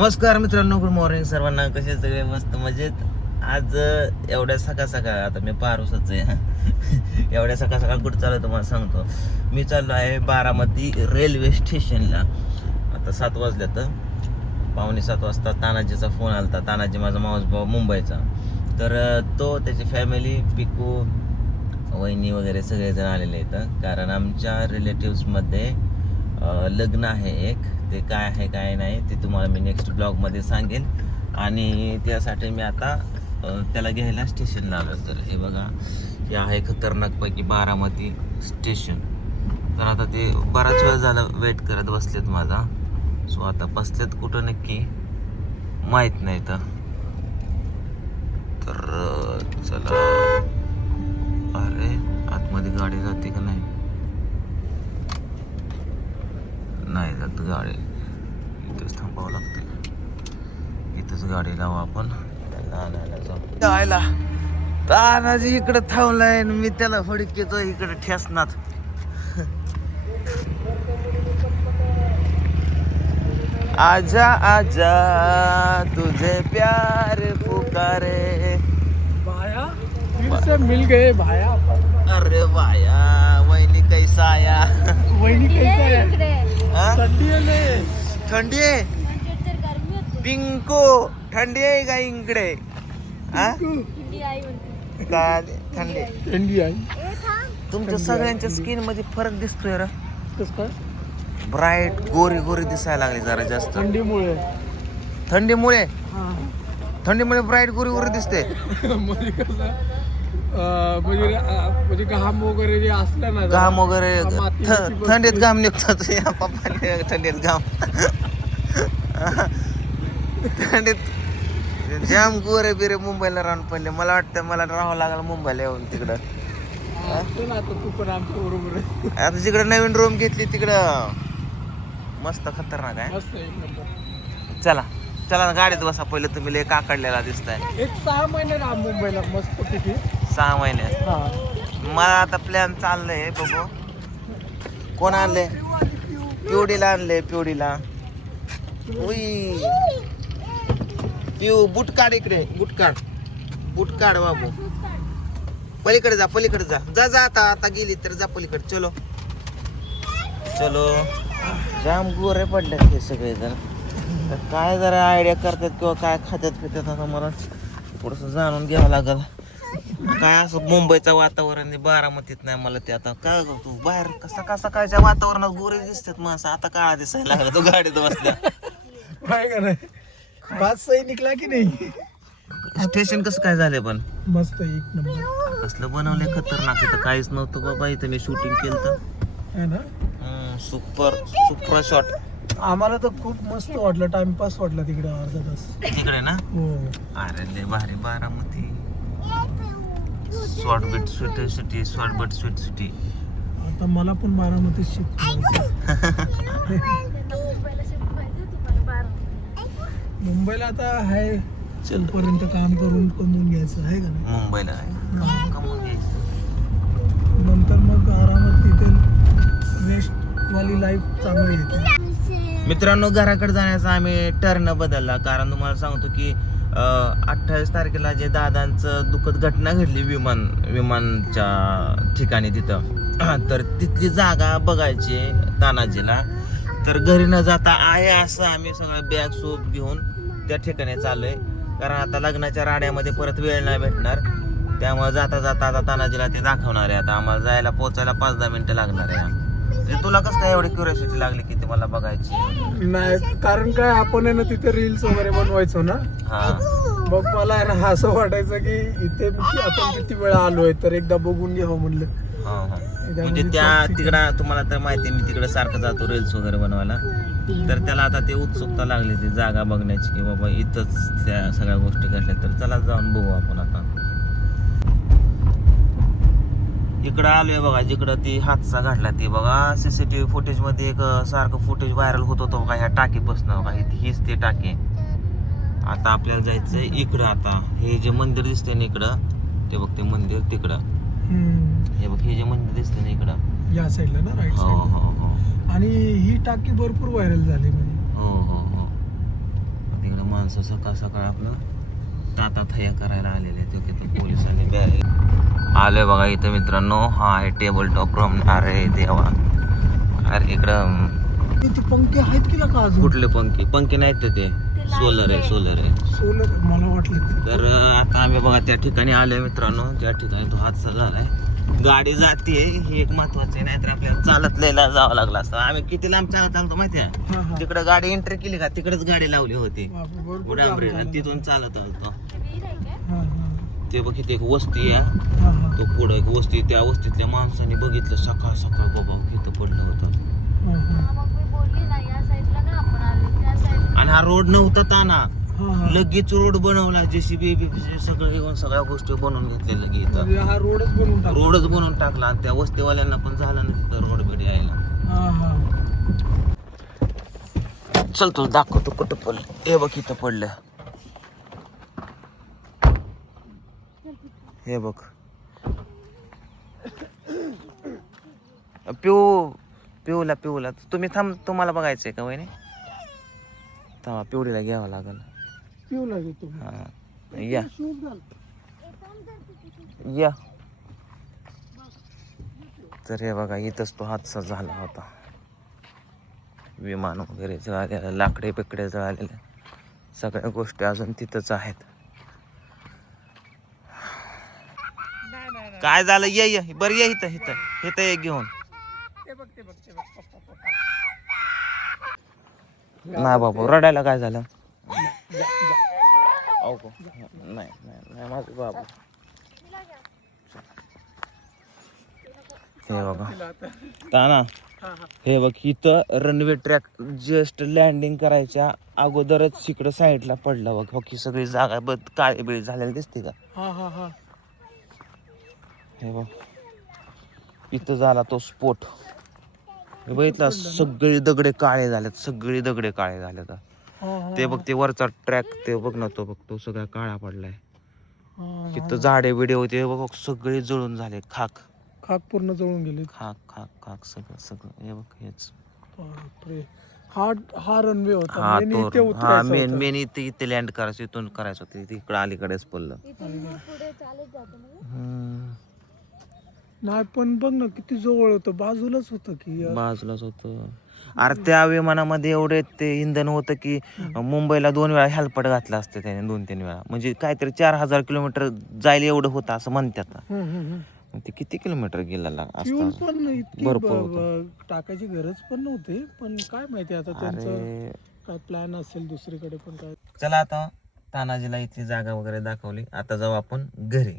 नमस्कार मित्रांनो, good morning सर्वांना. कसे सगळे? मस्त मजेत. आज एवढ्या सकाळ सकाळ, आता मी पारूसच आहे एवढ्या सकाळ सकाळ कुठं चालू तुम्हाला सांगतो. मी चाललो आहे बारामती रेल्वे स्टेशनला. आता 7 वाजल्यात, 6:45 वाजता तानाजीचा फोन आला होता. तानाजी माझा मावस भाऊ मुंबईचा, तर तो त्याची फॅमिली, पिकू, वहिनी वगैरे सगळेजण आलेले आहेत. कारण आमच्या रिलेटिव्समध्ये लग्न आहे एक. ते काय आहे काय नाही ते तुम्हाला मी नेक्स्ट ब्लॉगमध्ये सांगेन. आणि त्यासाठी मी आता त्याला घ्यायला स्टेशनला आलो. तर हे बघा, हे आहे खतरनाकपैकी बारामती स्टेशन. तर आता ते बराच वेळ झाला वेट करत बसलेत माझा. सो आता बसलेत कुठं नक्की माहीत नाही. तर चला. अरे आतमध्ये गाडी जाते का नाही? नाही जात गाडी. इथंच थांबावं लागतं. इथंच गाडी लावू आपण. त्याला आणायला जाऊ. जायला तानाजी इकडं थांबलाय, मी त्याला फडकेतो इकडे ठेसनात. आजा आजा तुझे प्यार पुकारे भाया, फिर से मिल गए भाया. अरे भाया, वहिनी कैसा आया? वहिनी कैसा है? हाँ? ठंडी है ले. थंडी आहे पिंको? थंडी आहे का इकडे? हा? काय थंडी? थंडी आई. तुमच्या सगळ्यांच्या स्किन मध्ये फरक दिसतोय रे. कस काय? ब्राईट गोरी गोरी दिसायला लागली जरा जास्त. थंडीमुळे. थंडीमुळे? हा. थंडीमुळे ब्राईट गोरी गोरी दिसते. म्हणजे कसं म्हणजे घाम वगैरे जे असलं ना, घाम वगैरे माती थंडीत घाम निघतात. या पप्पाने थंडीत घाम थंडीत जाम गोरे बिरे मुंबईला राहून पडले. मला वाटतं मला राहावं लागलं मुंबईला येऊन तिकडं. चल आता तू पण आमच्या बरोबर आहे. आता जिकडं नवीन रूम घेतली तिकडं मस्त खतरनाक आहे. मस्त एक नंबर. चला चला गाडीत बसा. पहिलं तुम्ही लय काकडलेला दिसताय. एक 6 महिने राहा मुंबईला मस्त पैकी. 6 महिने. हा. मला आता प्लॅन चाललंय बघू. कोण आणले? पिवडीला आणले. पिवडीला उई पिऊ बूट काढ इकडे. बूट काढ. बूट काढ बाबू. पलीकडे जा. पलीकडे जा. जा जा आता गेली तर जा पलीकडे. चलो चलो. जाम गोरे पडल्यात हे सगळेजण. तर काय जरा आयडिया करतात किंवा काय खात्यात पितात आता मला थोडंसं जाणून घ्यावं लागल. काय असं मुंबईचं वातावरण बारामतीत नाही मला ते. आता काय तू बाहेर सकाळ सकाळच्या वातावरणात गोरे दिसतात माणसं. आता काळा दिसायला लागला तो गाडीत बसल्या. काय का नाही? पाच सही निघला की नाही? स्टेशन कसं काय झालंय पण? मस्त एक नंबर. कसलं बनवलंय खतरनाक. इथं काहीच नव्हतं बाबा. इथं मी शूटिंग केलं तर है ना. Super shot. आम्हाला तर खूप मस्त वाटलं. टाइमपास वाटला तिकडे अर्धा तास. तिकडे ना. हो. अरे लय भारी Baramati. Short but sweet city. Short but sweet city. आता मला पण बारामतीत शिफ्ट मुंबईला आता आहे. पर्यंत काम करून कमवून घ्यायचं आहे का नाही? मुंबईला आहे कमवून घ्यायचं. नंतर मग आरामात तिथे रेस्ट वाली लाईफ चांगली येते. मित्रांनो, घराकडे जाण्याचा आम्ही टर्न बदलला. कारण तुम्हाला सांगतो की 28 तारखेला जे दादांचं दुःखद घटना घडली विमानच्या ठिकाणी तिथं, तर तिथली जागा बघायची तानाजीला. तर घरी न जाता आहे असं आम्ही सगळं बॅग सोप घेऊन त्या ठिकाणी चाललोय. कारण आता लग्नाच्या राड्यामध्ये परत वेळ नाही भेटणार. त्यामुळे जाता जाता आता तानाजीला ते दाखवणार आहे. आता आम्हाला जायला पोहोचायला 5-10 मिनिटं लागणार आहे. म्हणजे तुला कसं काय एवढी क्युरियोसिटी लागली की ते मला बघायची? नाही, कारण काय आपण आहे ना तिथे रील्स वगैरे बनवायचो ना. हा. मग मला आहे ना असं वाटायचं की इथे आपण किती वेळा आलोय, तर एकदा बघून घ्यावं म्हणलं. म्हणजे त्या तिकडं तुम्हाला तर माहिती आहे, मी तिकडे सारखं जातो रील्स वगैरे बनवायला. तर त्याला आता ते उत्सुकता लागली ती जागा बघण्याची की बाबा इथंच त्या सगळ्या गोष्टी घडल्या. तर चला जाऊन बघू आपण. आता इकडं आलोय बघा, जिकडं ती हादसा घडला ते बघा. CCTV फुटेज मध्ये एक सारखं फुटेज व्हायरल होत होतं बघा. ह्या टाकीपासून बघा, हीच ते टाकी. आता आपल्याला जायचंय इकडं. आता हे जे मंदिर दिसतंय ना इकडं, ते बघ ते मंदिर तिकडं. हे बघ हे जे मंदिर दिसतंय ना इकडं या साईडला ना, राईट हो साईड. हो हो. आणि ही टाकी भरपूर व्हायरल झाली म्हणजे. हो हो हो. असं सकाळ सकाळ आपलं ताता थया करायला आलेले तो की पोलिसांनी बॅरेल आलोय बघा इथं मित्रांनो. हा आहे टेबल टॉप रूम. अरे देवा, अरे इकडं ते पंखे आहेत की का अजून? कुठले पंखे नाहीत ते सोलर आहे. सोलर मला वाटलं. तर आता आम्ही बघा त्या ठिकाणी आलोय मित्रांनो. त्या ठिकाणी तो हादसा झालाय. गाडी जाते ही एक महत्वाचं आहे, नाहीतर आपल्याला चालत लिहायला जावं लागलं असतं. आम्ही किती लांब चालतो माहितीये, तिकडे गाडी एंट्री केली का तिकडेच गाडी लावली होती उडांबरीला, तिथून चालत आलतो. ते बघ इथे एक वस्ती आहे, तो पुढं एक वस्ती, त्या वस्तीतल्या माणसाने बघितलं सकाळ सकाळ बाबा किती पडलं होतं. आणि हा रोड नव्हता ताना, लगेच रोड बनवला. जेसीबी सगळं घेऊन सगळ्या गोष्टी बनवून घेतल्या लगेच. हा रोडच बनवून टाकला. आणि त्या वस्तीवाल्यांना पण झालं ना रोड बेड यायला. चल तुला दाखवतो कुठं पडलं. हे बघ इथं पडलं. हे बघ पिऊला तुम्ही थांब. तुम्हाला बघायचंय का वहिनी? थांबा, पिवडीला घ्यावं लागेल. हा या. तर हे बघा इथंच तो हादसा झाला होता. विमान वगैरे जळालेलं, लाकडे पिकडे जळालेले, सगळ्या गोष्टी अजून तिथंच आहेत. काय झालं? ये बरं ये इथं ये घेऊन. नाही बाबा रडायला काय झालं? नाही माझं बाबू. हे बघा ताना, हे बघ इथं रनवे ट्रॅक जस्ट लँडिंग करायच्या अगोदरच इकडं साईडला पडला बघ. हो की सगळी जागा काळी बिळी झालेली दिसते का? हे बघ इथं झाला तो स्फोट. बघितला, सगळे दगडे काळे झालेत. ते बघ ते वरचा ट्रॅक ते बघ ना, तो सगळा काळा पडलाय. तिथं झाडे बिडे होते बघ, सगळे जळून झाले. खाक पूर्ण जळून गेले. खाक सगळं. हे बघ हेच हा रनवे होता. मेन इथे लँड करायचं, इथून करायचं होतं. इकडं अलीकडेच पडलं. नाही पण बघ ना किती जवळ होतं. बाजूलाच होतं. अरे त्या विमानामध्ये एवढे ते इंधन होतं की मुंबईला 2 वेळा हेल्पट घातलं असतं त्याने, 2-3 वेळा. म्हणजे काहीतरी 4000 किलोमीटर जायला एवढं होतं असं म्हणतात. ते किती किलोमीटर गेला भरपूर टाकायची गरज पण नव्हती. पण काय माहिती आता त्यांचं काय प्लॅन असेल दुसरीकडे पण काय. चला आता तानाजीला इथली जागा वगैरे दाखवली. आता जाऊ आपण घरी.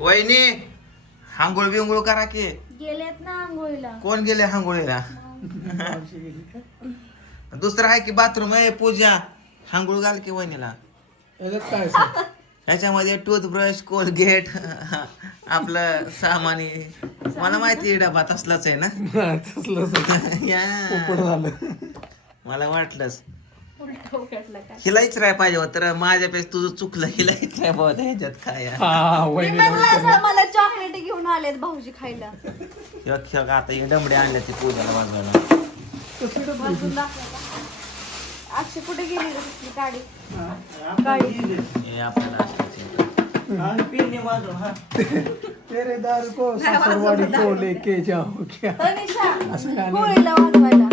वहिनी हांगोळ बिंगोळ करा की. गेलेत ना आंघोळीला. कोण गेले हांगोळीला? दुसरं आहे की बाथरूम आहे. पूजा हांगोळ घाल की वहिनीला. काय ह्याच्यामध्ये टूथब्रश, कोलगेट, आपलं सामानी. मला माहिती डबा तसलाच आहे ना. मला वाटलंच हिला इचराय पाहिजे होत. तर माझ्यापेक्षा तुझं चुकलं. हिला इचराय पाहिजे ह्याच्यात काय. मला चॉकलेट घेऊन आलेत भाऊजी खायला. आता हे डमडे आणले ते पूजाला वाजवायला. अक्षय कुठे गेली गाडी? हे आपल्याला तेरे दार को सासरवाडी को लेके जाओ क्या. होळीला वाजवायला.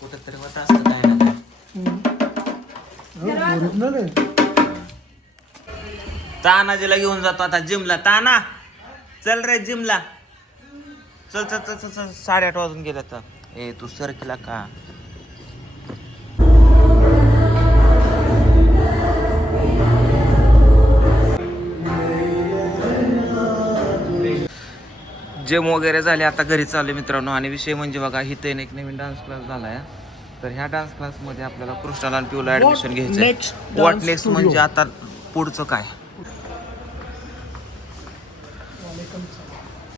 कुठे तरी होत असतं काय ना काय. तानाजीला घेऊन जातो आता जिमला. ताना चल रे जिमला. चल 8:30 वाजून गेलं तर. तू सरकीला का? जिम वगैरे झाले, आता घरी चालले मित्रांनो. आणि विषय म्हणजे बघा इथे एक नवीन डान्स क्लास झालाय. तर ह्या डान्स क्लासमध्ये आपल्याला कृष्णाला आणि पिऊला ऍडमिशन घ्यायचं. व्हॉट नेक्स्ट म्हणजे आता पुढचं काय.